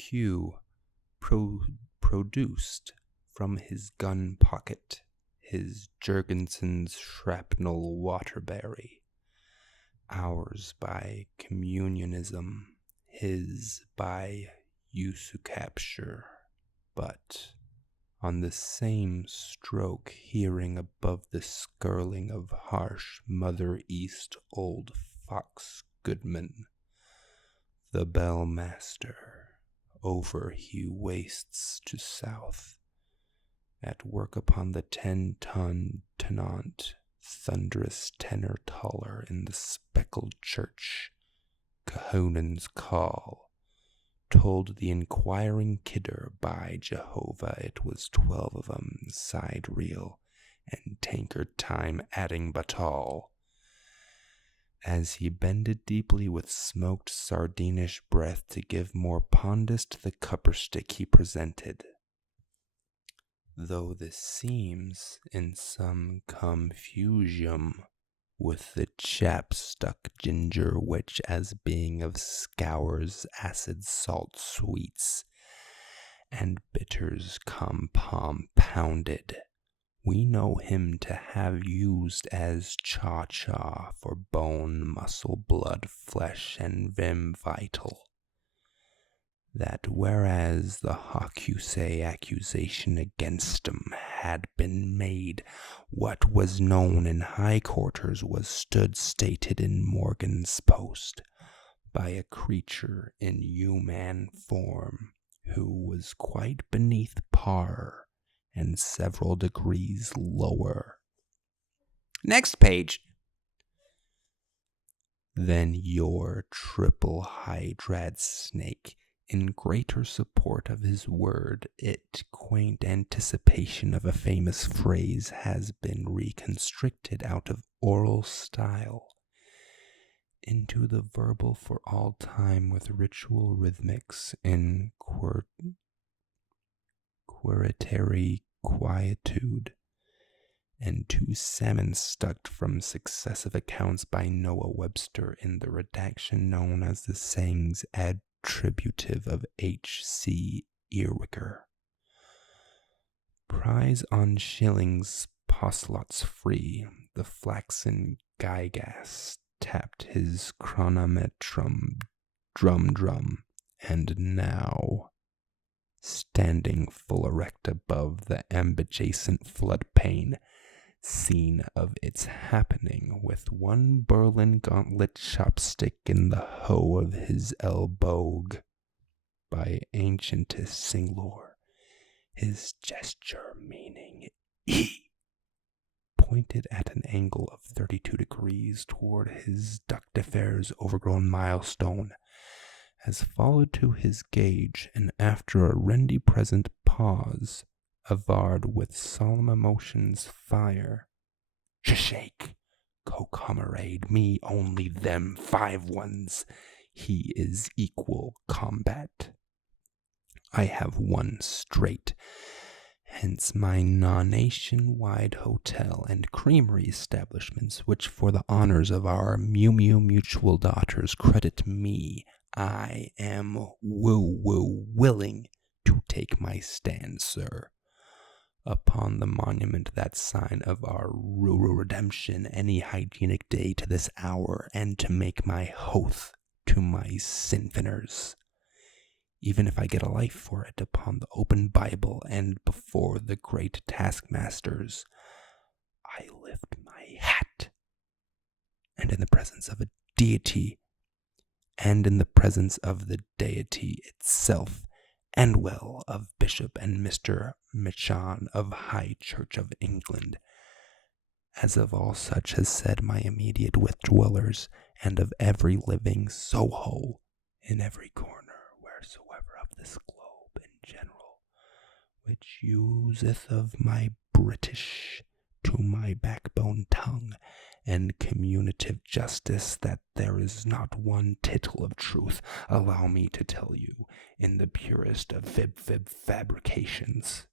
Q produced from his gun pocket his Jurgensen's shrapnel Waterbury, ours by communionism, his by use capture, but on the same stroke hearing above the skirling of harsh Mother East old Fox Goodman, the bellmaster, over he wastes to south, at work upon the 10-ton tenant, thunderous tenor taller in the speckled church, Cahunan's call, told the inquiring kidder, by Jehovah, it was 12 of 'em, side reel, and tankard time adding batal. As he bended deeply with smoked sardinish breath to give more pondus to the cupperstick he presented. Though this seems in some confusion with the chap-stuck ginger, which as being of scours, acid, salt, sweets, and bitters compounded, we know him to have used as cha-cha for bone, muscle, blood, flesh, and vim vital. That whereas the Hocusay accusation against him had been made, what was known in high quarters was stood stated in Morgan's Post by a creature in human form, who was quite beneath par and several degrees lower. Next page. Than your triple hydrad snake, in greater support of his word, it quaint anticipation of a famous phrase has been reconstricted out of oral style into the verbal for all time with ritual rhythmics in queritary quietude, and 2 salmon stuck from successive accounts by Noah Webster in the redaction known as the sayings attributive of H.C. Earwicker. Prize on shillings, postlots free, the flaxen Gygas tapped his chronometrum drum, and now, standing full erect above the ambadjacent floodplain, scene of its happening, with one Berlin gauntlet chopstick in the hoe of his elbow, by ancientest singlor, his gesture meaning E, pointed at an angle of 32 degrees toward his duc d'affaires overgrown milestone, has followed to his gauge, and after a rendy present pause, avarred with solemn emotions fire. Shake, co-comrade, me only them 5 ones. He is equal combat. I have one straight. Hence my nationwide hotel and creamery establishments, which for the honors of our mutual daughters credit me, I am willing to take my stand, sir, upon the monument that sign of our redemption any hygienic day to this hour, and to make my oath to my sinfinners, even if I get a life for it, upon the open Bible and before the great taskmasters, I lift my hat, and in the presence of a deity, and in the presence of the deity itself, and well of Bishop and Mr. Machon of High Church of England, as of all such has said my immediate with-dwellers, and of every living Soho in every corner wheresoever of this globe in general, which useth of my British to my backbone tongue, and communitive justice, that there is not one tittle of truth, allow me to tell you, in the purest of fib fabrications.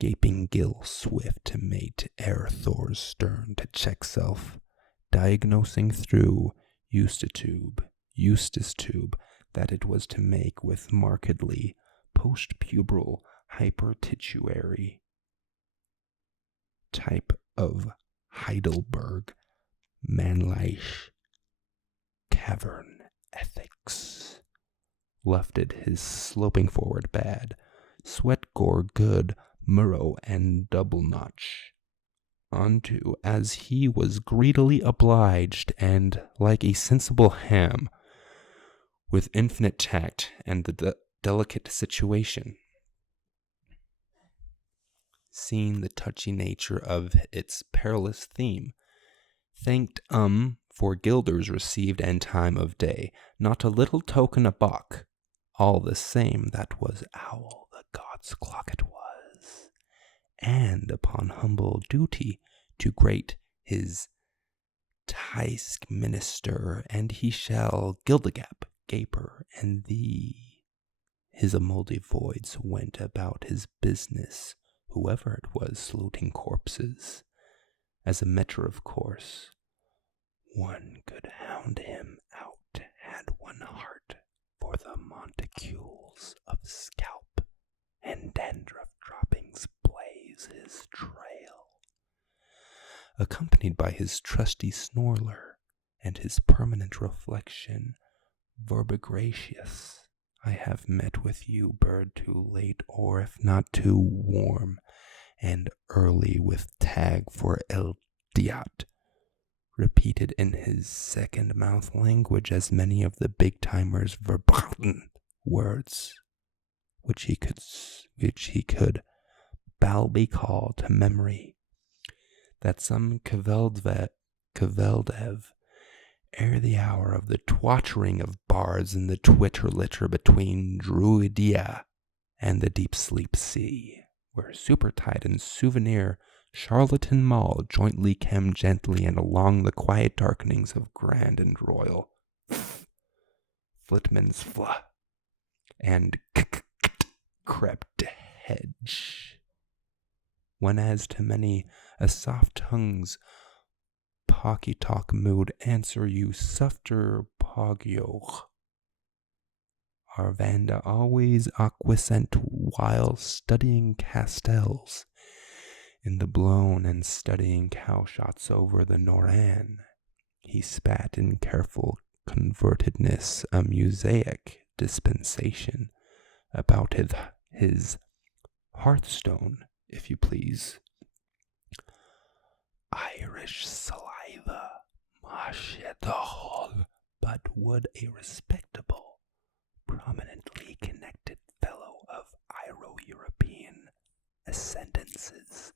Gaping gill swift to mate ere Thor's stern to check self, diagnosing through Eustace tube, that it was to make with markedly post-puberal hypertituary type of Heidelberg Mannliche cavern ethics. Lufted his sloping forward bad, sweat gore good, murrow and double notch. Unto as he was greedily obliged, and like a sensible ham, with infinite tact and the delicate situation, seeing the touchy nature of its perilous theme, thanked for guilders received and time of day, not a little token a buck, all the same that was owl the god's clock it was, and upon humble duty to great his Teisk minister, and he shall Gildegap, gaper, and thee. His mouldy voids went about his business, whoever it was saluting corpses, as a matter of course. One could hound him out, had one heart, for the monticules of scalp and dandruff droppings blaze his trail, accompanied by his trusty Snorler and his permanent reflection, Verbigratius. I have met with you, bird, too late, or if not too warm, and early with tag for El Diat, repeated in his second mouth language as many of the big-timers' verboten words, which he could balby call to memory, that some Kveldev, ere the hour of the twattering of bards in the twitter-litter between Druidia and the deep sleep sea, where Supertide and Souvenir Charlatan Mall jointly came gently and along the quiet darkenings of Grand and Royal, Flitman's Fla, and crept hedge, when as to many a soft tongue's pocky talk mood answer you sufter pogioch. Arvanda always acquiescent while studying castels in the blown and studying cowshots over the Noran. He spat in careful convertedness a musaic dispensation about his hearthstone, if you please. Irish saliva, mashedahol, but would a respectable, prominently connected fellow of Iro-European ascendances,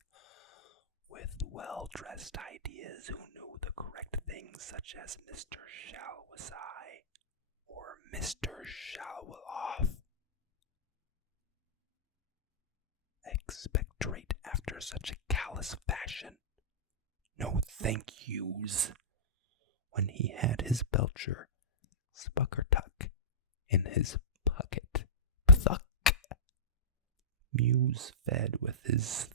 with well-dressed ideas who knew the correct things, such as Mr. Shalwasai or Mr. Shalwaloff, expectorate after such a callous fashion. No thank yous, when he had his belcher, Spuckertuck, in his pocket, Pthuck, Muse fed with his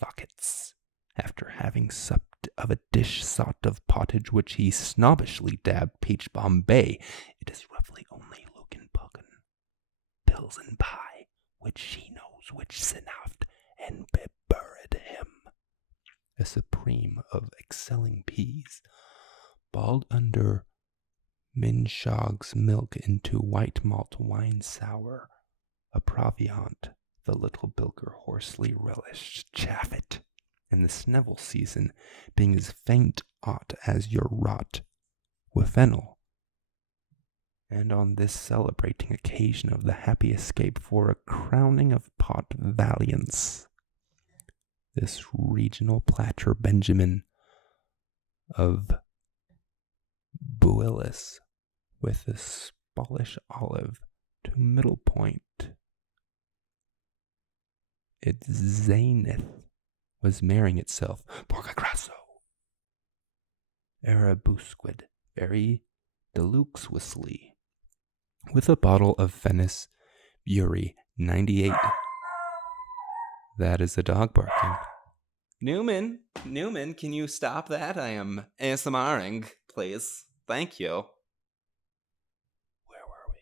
thuckets, after having supped of a dish sot of pottage which he snobbishly dabbed peach Bombay. It is roughly only Lucan Pucken, pills and pie, which she knows which sinaft, and beburred him. A supreme of excelling peas, balled under Minshog's milk into white malt wine sour, a proviant the little bilker hoarsely relished chaffet, and the snevel season being as faint aught as your rot with fennel. And on this celebrating occasion of the happy escape for a crowning of pot valiance, this regional platter Benjamin of Buillis, with a Spanish olive to middle point, its zenith was marrying itself, porca grasso, arabusquid, very deluxeously, with a bottle of Venice Bury 98. That is a dog barking. Newman, can you stop that? I am ASMRing, please. Thank you. Where were we?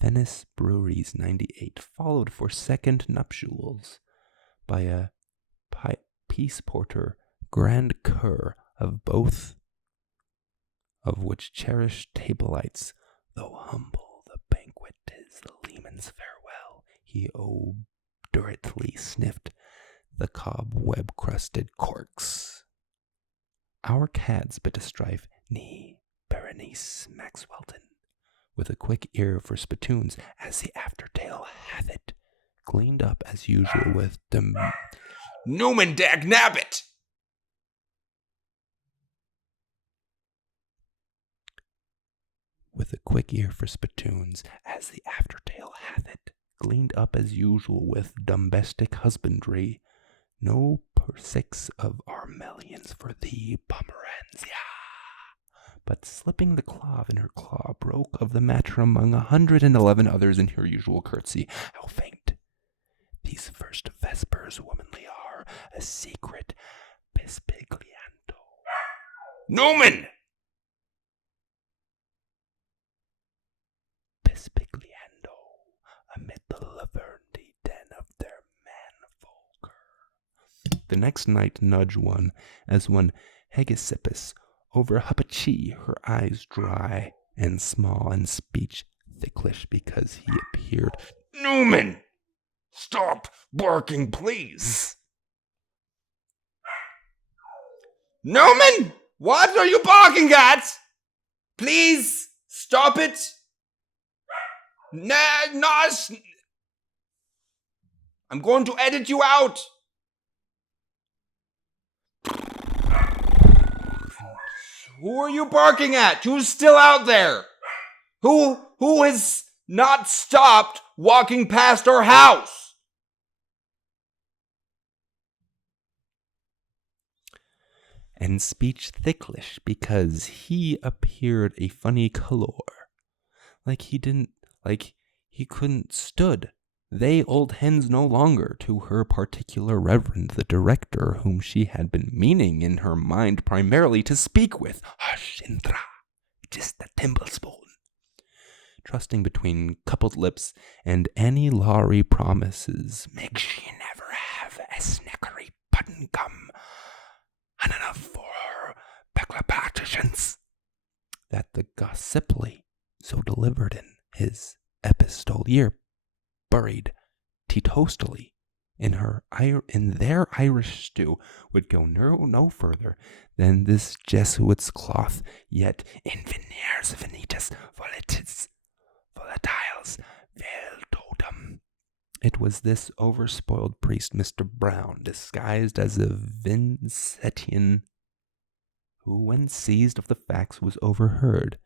Venice Brewery's 98, followed for second nuptials by a peace porter grand cur of both of which cherished tablites, though humble the banquet is the leman's farewell, he obdurately sniffed the cobweb-crusted corks. Our cads bit a strife, nee Berenice Maxwellton, with a quick ear for spittoons, as the aftertail hath it, gleaned up as usual with Newman Dagnabbit! With a quick ear for spittoons, as the aftertail hath it, gleaned up as usual with domestic husbandry, no per 6 of Armelians for thee, Pomeranzia. But slipping the clove in her claw, broke of the matter among 111 others in her usual curtsy. How faint these first vespers womanly are, a secret pispiglianto. Newman! Pispigliando amid the Laverndy den of their manfolker. The next night nudge one, as one Hegesippus over Huppachi, her eyes dry and small, and speech thicklish, because he appeared. Newman! Stop barking, please! Newman! What are you barking at? Please, stop it! I'm going to edit you out! Who are you barking at? Who's still out there? Who has not stopped walking past our house? And speech thicklish, because he appeared a funny color. Like he couldn't stood. They old hens no longer, to her particular reverend, the director, whom she had been meaning in her mind primarily to speak with. Hush, Indra, just a thimblespoon. Trusting between coupled lips and Annie Laurie promises, make she never have a snickery button gum, and enough for her pecclapactions, that the gossiply, so delivered in his epistole year, buried teetostally in their Irish stew, would go no further than this Jesuit's cloth, yet in veneers venitas volatiles vel totem. It was this overspoiled priest, Mr. Brown, disguised as a Vincentian, who, when seized of the facts, was overheard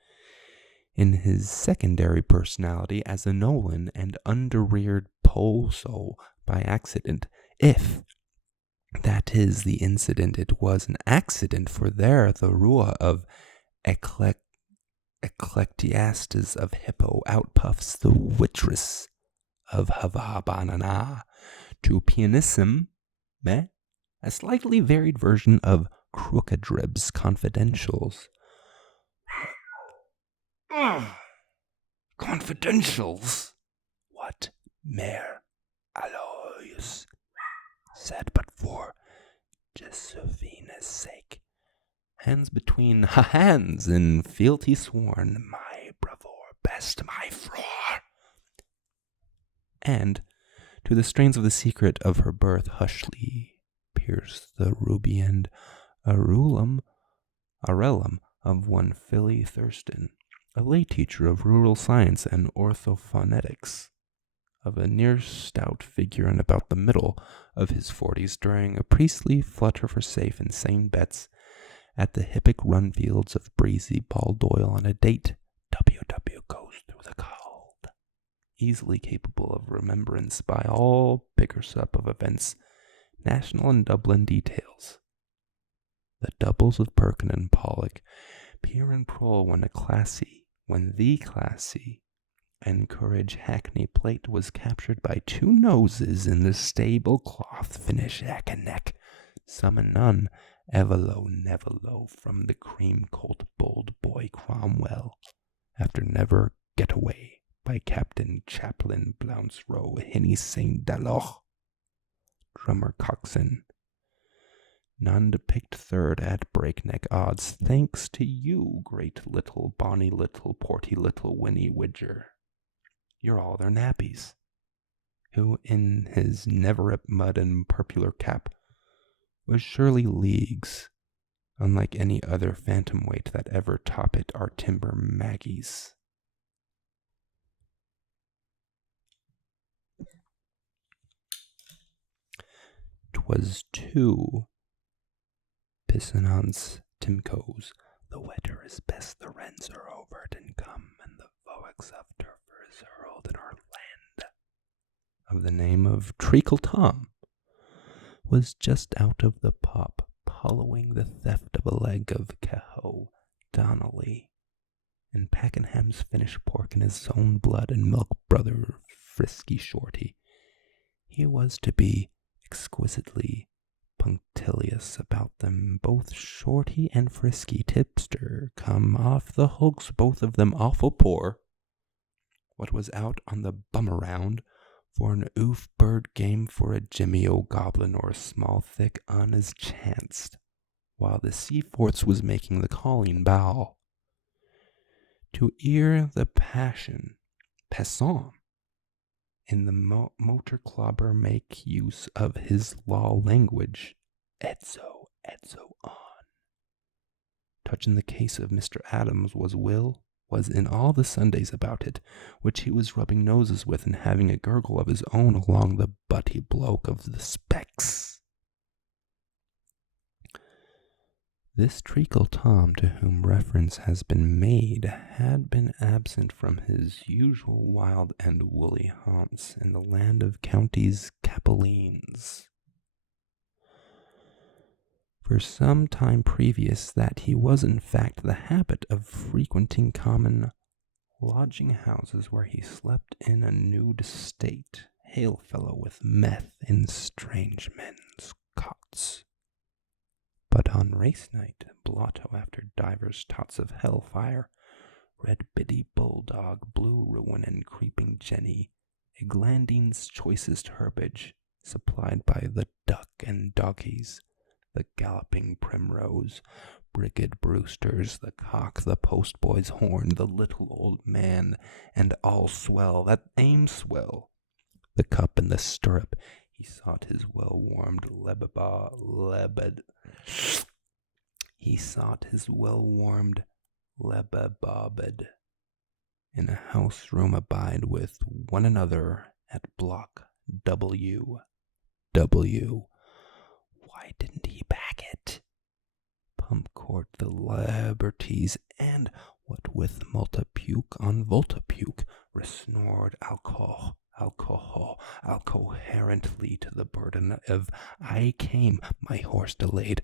in his secondary personality as a Nolan and under-reared pole soul by accident, if that is the incident. It was an accident, for there the Rua of Eclectiastes of Hippo outpuffs the waitress of Havabanana to pianissime, a slightly varied version of Crookedrib's confidentials. Confidentials? What Mayor Aloysius said, but for Josephine's sake. Hands between hands in fealty sworn, my bravour best, my floor. And to the strains of the secret of her birth, hushly pierce the ruby and arellum of one Philly Thurston, a lay teacher of rural science and orthophonetics, of a near stout figure in about the middle of his 40s, during a priestly flutter for safe and sane bets at the hippic run fields of breezy Baldoyle on a date. W.W. goes through the cold, easily capable of remembrance by all pickers up of events, national and Dublin details. The doubles of Perkin and Pollock peer and prowl when the classy and Courage Hackney plate was captured by two noses in the stable cloth finish neck, summon none, Evelo Nevelo from the cream colt bold boy Cromwell, after never getaway by Captain Chaplain Blounce Row, Henny Saint Daloch. Drummer Coxon. None to picked third at breakneck odds, thanks to you, great little, bonny little, porty little Winnie Widger. You're all their nappies. Who in his never-up mud and purpular cap was surely leagues, unlike any other phantom weight that ever topped our timber Maggies. 'Twas two Pisonance Timcoes. The wetter is best, the rents are over and come, and the voex of turfer is hurled in our land. Of the name of Treacle Tom was just out of the pop, hollowing the theft of a leg of Cahoe Donnelly, and Pakenham's finished pork in his own blood and milk brother Frisky Shorty. He was to be exquisitely punctilious about them, both Shorty and Frisky Tipster, come off the hulks, both of them awful poor. What was out on the bum around for an oof bird game for a Jimmy O'Goblin or a small thick un as chanced, while the Seaforths was making the calling bow. To ear the passion, passant, in the motor clobber make use of his law language, Edzo on. Touching the case of Mr. Adams was in all the Sundays about it, which he was rubbing noses with and having a gurgle of his own along the butty bloke of the specs. This Treacle Tom, to whom reference has been made, had been absent from his usual wild and woolly haunts in the land of counties Capellines for some time previous. That he was in fact the habit of frequenting common lodging houses where he slept in a nude state, hail fellow with meth in strange men's cots. But on race night, blotto after divers tots of hellfire, red biddy bulldog, blue ruin, and creeping Jenny, Eglandine's choicest herbage, supplied by the duck and doggies, the galloping primrose, Brigid Brewsters, the cock, the postboy's horn, the little old man, and all swell, that aim swell, the cup and the stirrup, he sought his well-warmed lebebobed in a house room abide with one another at block W. Why didn't he back it? Pump court the liberties, and what with multipuke on voltapuke, resnored alcoherently to the burden of I came, my horse delayed,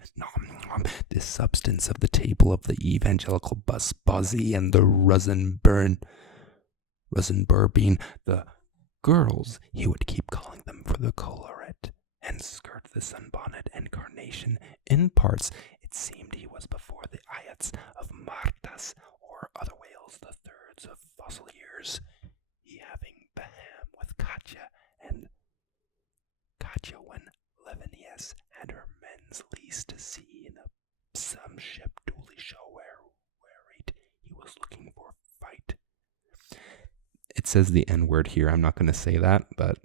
this substance of the table of the evangelical busbuzzy and the Rosenberbeen, the girls, he would keep calling them for the colorette, and skirt the sunbonnet and carnation. In parts, it seemed he was before the ayats of Martas, or other whales, the thirds of fossil years, he having Baham with Katya, and Katya when Levinius had her men's lease to sea in some ship duly show where he was looking for fight. It says the N-word here. I'm not going to say that, but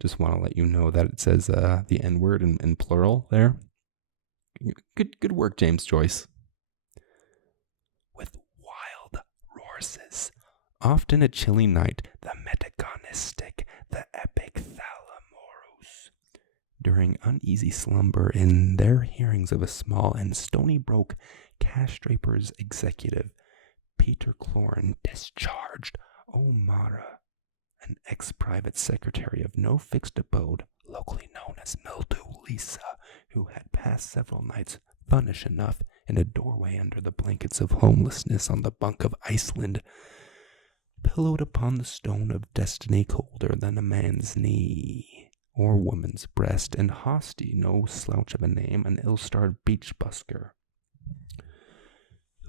just want to let you know that it says the N-word in plural there. Good work, James Joyce. With wild roarses, often a chilly night, the metagonistic, the epic thalamorus, during uneasy slumber in their hearings of a small and stony broke cash draper's executive, Peter Cloran discharged O'Mara, an ex-private secretary of no fixed abode, locally known as Mildew Lisa, who had passed several nights funnish enough in a doorway under the blankets of homelessness on the bunk of Iceland, pillowed upon the stone of destiny colder than a man's knee or woman's breast, and Hosty, no slouch of a name, an ill-starred beach busker,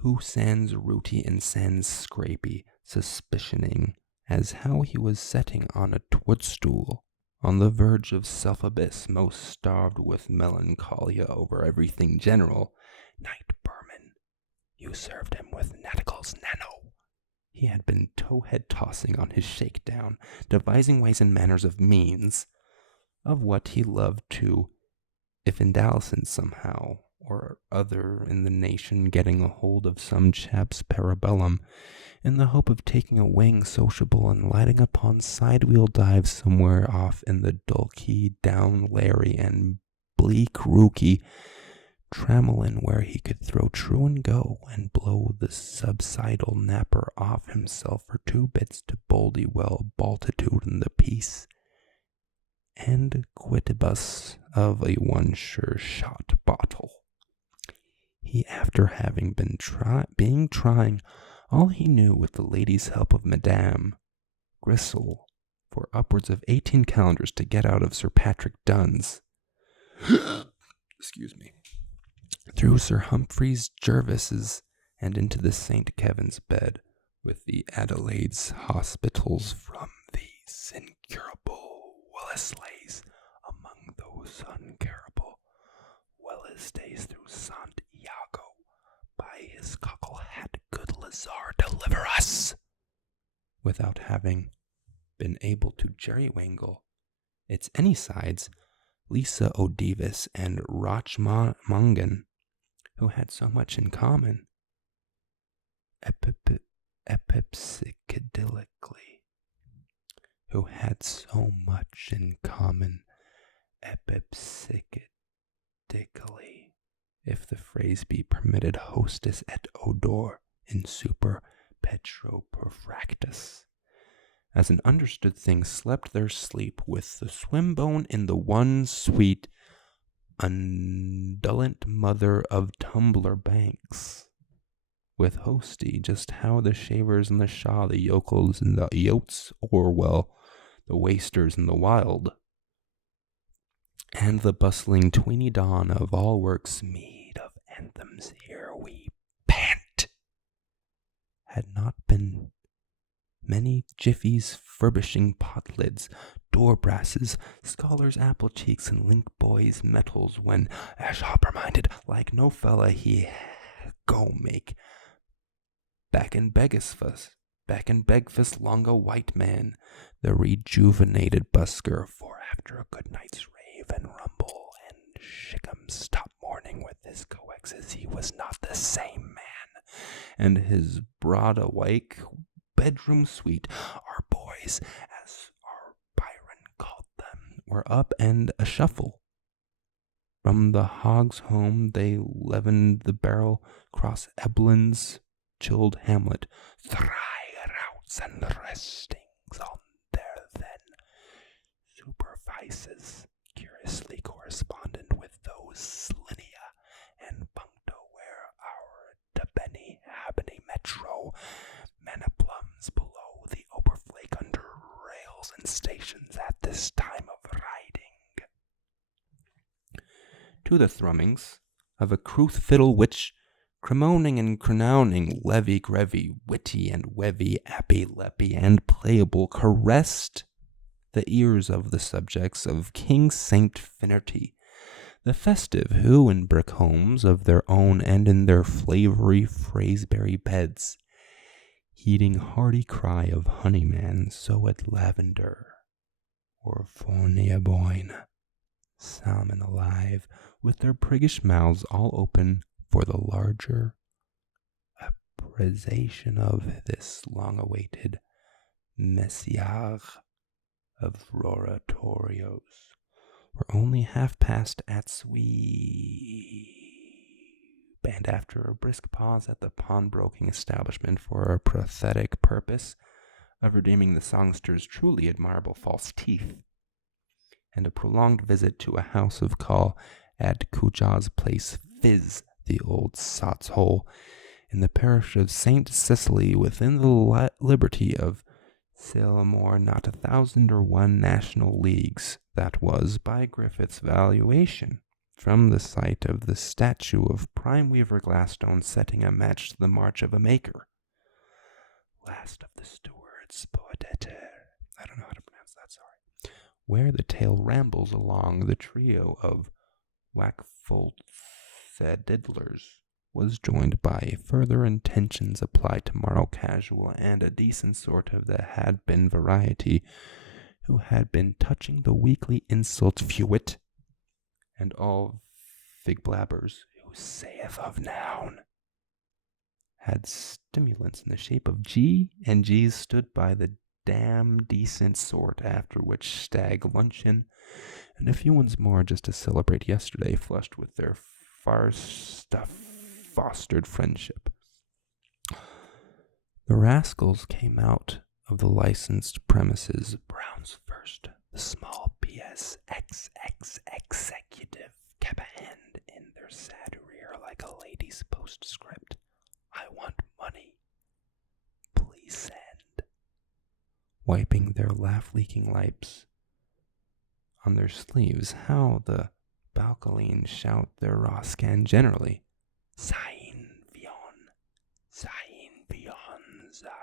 who sans rooty and sans scrapey, suspicioning as how he was setting on a toadstool, on the verge of self-abyss, most starved with melancholia over everything general. Knight Berman, you served him with Naticle's nano. He had been toe-head tossing on his shakedown, devising ways and manners of means, of what he loved to, if in Dallison somehow or other in the nation getting a hold of some chap's parabellum, in the hope of taking a wing sociable and lighting upon side-wheel dives somewhere off in the Dulkey, down Larry and bleak Rookie, Tramelin where he could throw true and go and blow the subsidal napper off himself for 2 bits to Boldywell baltitude in the piece, and quitibus of a 1 sure shot bottle. He, after having been trying all he knew with the lady's help of Madame Gristle for upwards of 18 calendars to get out of Sir Patrick Dunn's excuse me, through Sir Humphreys Jervis's and into the St. Kevin's bed with the Adelaide's hospitals from these incurable Welleslays among those uncurable Wellesdays through Sant Iago. By his cockle hat, good Lazar, deliver us! Without having been able to jerry-wangle its any sides, Lisa O'Divis and Rochmongan, who had so much in common, epipsychedically, if the phrase be permitted, hostis et odor in super petro perfractus, as an understood thing slept their sleep with the swim-bone in the one sweet, undulent mother of tumbler banks. With hosty, just how the shavers and the shaw, the yokels and the yotes, or, well, the wasters and the wild, and the bustling tweeny dawn of all works mead of anthems here we pant, had not been many jiffies furbishing pot lids, door brasses, scholars' apple cheeks, and link boys' metals, when, as hopper-minded, like no fella he go make back in Begfast longa white man, the rejuvenated busker, for after a good night's rave and rumble and shickum stop morning with his coexes, he was not the same man, and his broad awake bedroom suite, our boys, as our Byron called them, were up and a shuffle. From the hog's home they leavened the barrel, cross Eblin's chilled hamlet, thry routs and restings on their then superfices, curiously correspondent with those linea and puncto where our debeni habeni metro manaplums below the Oberflake under rails and stations at this time of riding. To the thrummings of a cruth fiddle which, cremoning and crenowning, levy grevy, witty and wevy, appy leppy, and playable, caressed the ears of the subjects of King Saint Finnerty, the festive, who in brick homes of their own and in their flavory phraseberry beds, heeding hearty cry of honeyman, so at lavender, or fornia boyne, salmon alive, with their priggish mouths all open for the larger appreciation of this long-awaited messiah of oratorios, were only half past at sweep, and after a brisk pause at the pawnbroking establishment for a pathetic purpose of redeeming the songster's truly admirable false teeth, and a prolonged visit to a house of call at Cuja's place, Fizz, the old sot's hole, in the parish of St. Cecily, within the liberty of Salemore, not 1,001 national leagues, that was, by Griffith's valuation, from the site of the statue of Prime Weaver Gladstone setting a match to the march of a maker. Last of the stewards, poetette where the tale rambles along, the trio of Wackfold-diddlers was joined by further intentions applied to moral casual and a decent sort of the had-been variety, who had been touching the weekly insult fewit, and all fig blabbers who saith of noun had stimulants in the shape of G, and G's stood by the damn decent sort, after which stag luncheon, and a few ones more just to celebrate yesterday, flushed with their fostered friendship. The rascals came out of the licensed premises, Brown's first, the small PS XX executive kept a hand in their sad rear like a lady's postscript. I want money. Please send. Wiping their laugh-leaking lips on their sleeves, how the Balkaline shout their Roscan generally. Sein Vion, Zara.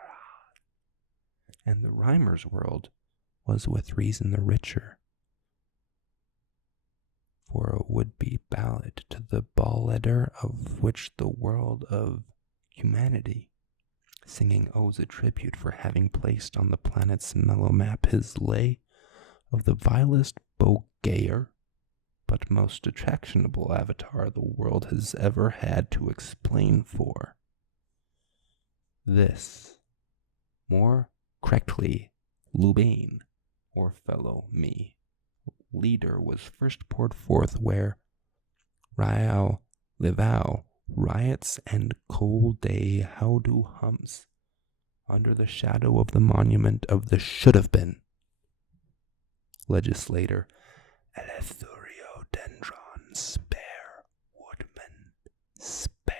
And the rhymer's world was with reason the richer, for a would-be ballad to the balleder of which the world of humanity singing owes a tribute for having placed on the planet's mellow map his lay of the vilest bogayer but most attractionable avatar the world has ever had to explain for. This, more correctly, Lubain, or fellow me, leader, was first poured forth where Riao Livao riots and cold day howdo hums under the shadow of the monument of the should-have-been legislator Eleutherio Dendron, spare, woodman, spare.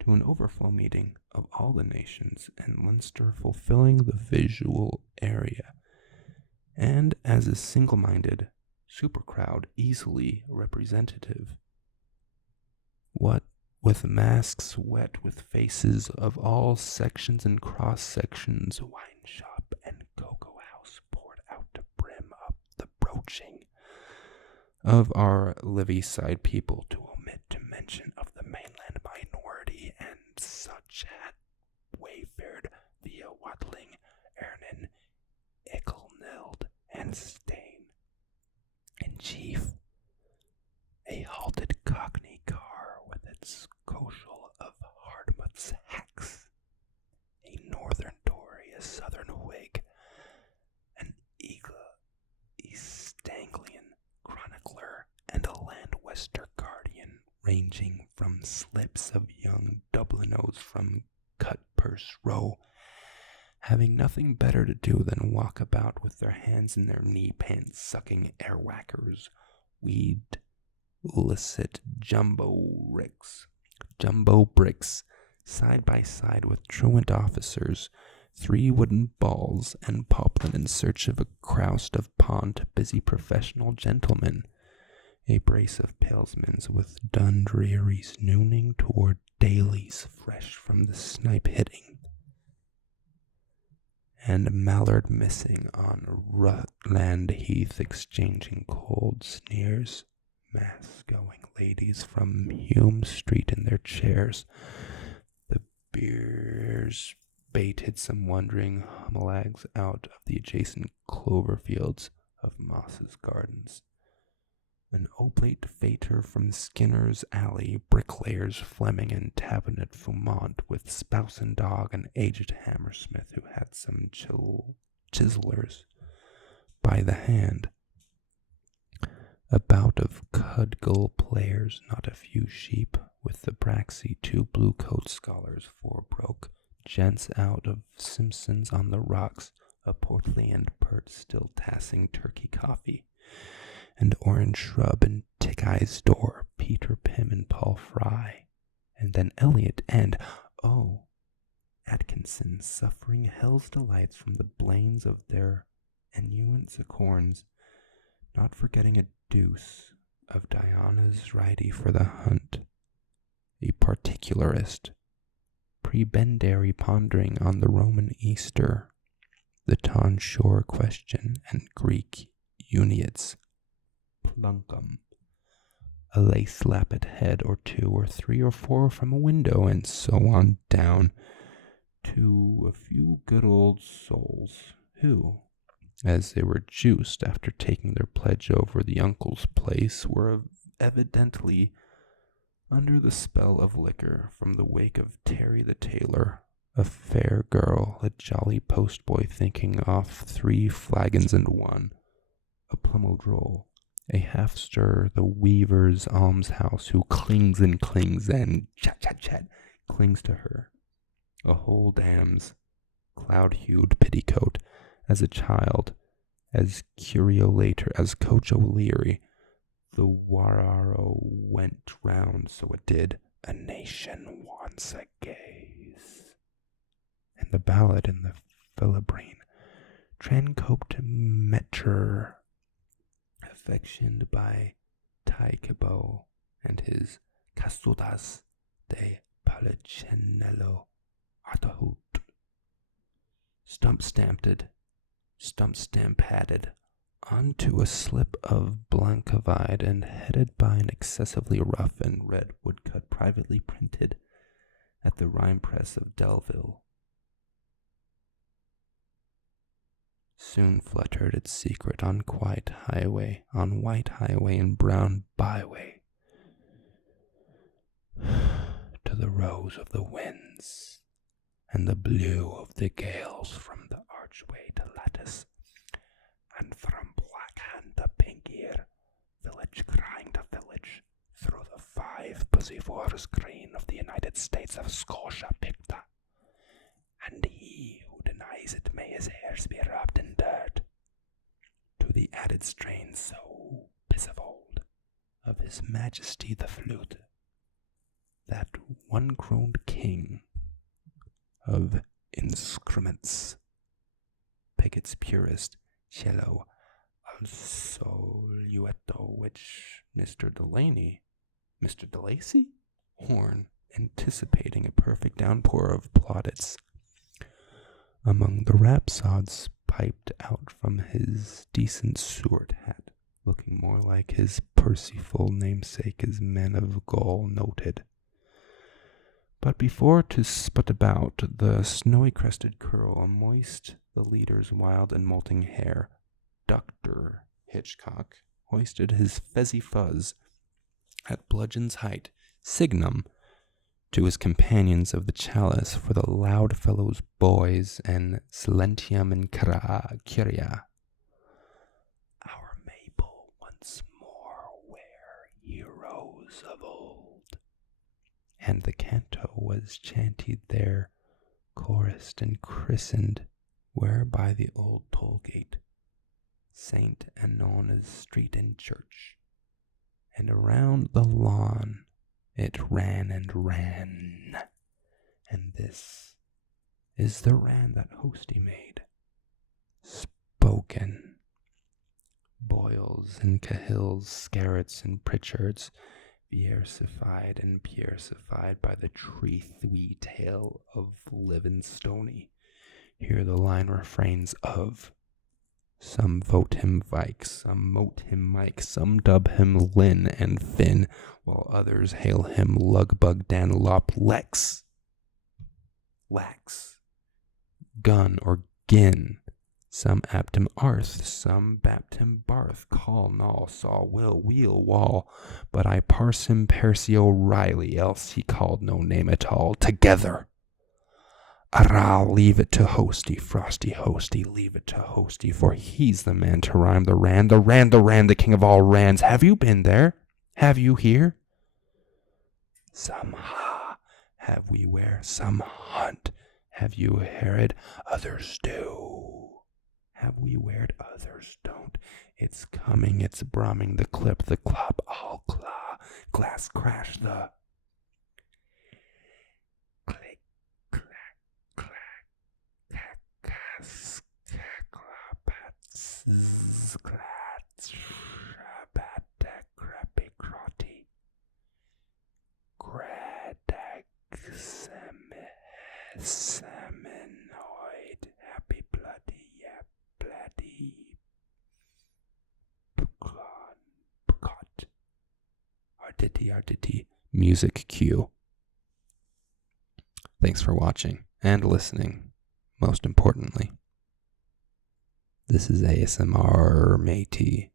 To an overflow meeting of all the nations and Leinster fulfilling the visual area, and as a single-minded supercrowd easily representative. What with masks wet with faces of all sections and cross-sections, wine shop and cocoa house poured out to brim up the broaching of our Livy-side people, to omit to mention of the mainland minority, and such had wayfared via Watling, Ernin, Ickleneld, and Stain. In chief, a halted cockney car with its koshal of Hardmut's hacks, a northern Tory, a southern Whig, an East Anglian chronicler, and a Landwester guardian, ranging from slips of young Dublinos from Cutpurse Row, having nothing better to do than walk about with their hands in their knee pants, sucking airwhackers, weed, illicit jumbo bricks, side by side with truant officers, 3 wooden balls, and poplin in search of a croust of pond to busy professional gentlemen, a brace of palesmans with Dundreary's nooning toward dailies fresh from the snipe hitting, and Mallard missing on Rutland Heath exchanging cold sneers, mass-going ladies from Hume Street in their chairs. The beers baited some wandering humalags out of the adjacent clover fields of Moss's gardens. An oblate fater from Skinner's Alley, bricklayers Fleming and Tabernet Fumont, with spouse and dog, an aged hammersmith who had some chiselers by the hand. A bout of cudgel players, not a few sheep, with the braxy 2 blue-coat scholars forebroke, gents out of Simpson's on the rocks, a portly and pert still tassing turkey coffee, and orange shrub and Tick-Eye's door, Peter Pym and Paul Fry, and then Eliot and, Atkinson, suffering hell's delights from the blains of their annuant acorns, not forgetting a deuce of Diana's righty for the hunt, a particularist, prebendary pondering on the Roman Easter, the tonsure question, and Greek uniates plunkum, a lace-lappet head or two or three or four from a window, and so on down to a few good old souls who, as they were juiced after taking their pledge over the uncle's place, were evidently under the spell of liquor from the wake of Terry the tailor, a fair girl, a jolly postboy thinking off 3 flagons and 1, a plummo droll, a half-stir, the weaver's almshouse, who clings and chat, clings to her, a whole dam's cloud-hued petticoat, as a child, as curio later, as Coach O'Leary, the wararo went round, so it did, a nation wants a gaze. And the ballad in the Philibrine, Trancopt Metre, affectioned by Taikabo and his Casudas de Palicinello Atahut, stump-stamped onto a slip of blancovide and headed by an excessively rough and red woodcut privately printed at the rhyme press of Delville, soon fluttered its secret on white highway and brown byway, to the rose of the winds and the blue of the gales, from the archway to lattice, and from black hand to pink ear, village crying to village, through the 5 pussy fours green of the United States of Scotia Picta, and he who denies it may his hairs be rubbed in dirt, to the added strain so pissavold of His Majesty the Flute, that one-crowned king of instruments, Pickett's purist cello al soluetto, which Mr. DeLacy, horn, anticipating a perfect downpour of plaudits among the rhapsods, piped out from his decent Seward hat, looking more like his Percival namesake as men of Gaul noted. But before to sput about the snowy-crested curl, moist the leader's wild and molting hair, Dr. Hitchcock hoisted his fezzy fuzz at bludgeon's height, signum to his companions of the chalice for the loud fellows' boys and silentium in curia. Our Mabel once more were heroes of old. And the canto was chanted there, chorused and christened, where by the old toll gate, Saint Anona's street and church, and around the lawn it ran and ran. And this is the ran that Hosty made, spoken. Boyles and Cahills, Scarrets and Pritchards, Piercified and piercified by the tree-thwee tale of Livingstony. Hear the line refrains of some vote him Vike, some mote him Mike, some dub him Lin and Finn, while others hail him Lugbug Danlop Lex, Lax, Gun or Gin. Some apt him Arth, some bapt him Barth, Call, Null, Saw, Will, Wheel, Wall, but I parse him Percy O'Reilly, else he called no name at all. Together! Arrah, leave it to Hosty, Frosty Hosty, leave it to Hosty, for he's the man to rhyme the Rand, the king of all Rands. Have you been there? Have you here? Some ha, have we where? Some hunt. Have you Herod? Others do. Have we where'd others don't? It's coming, it's brumming, the clip, the clop, all claw, glass crash, the click, clack, clack, cack, cass, cacklapats, zglat, shabat, crappy, crotty, gradag, seminoid, happy bloody RTT music cue. Thanks for watching and listening, most importantly. This is ASMR Matey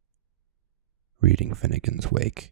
reading Finnegan's Wake.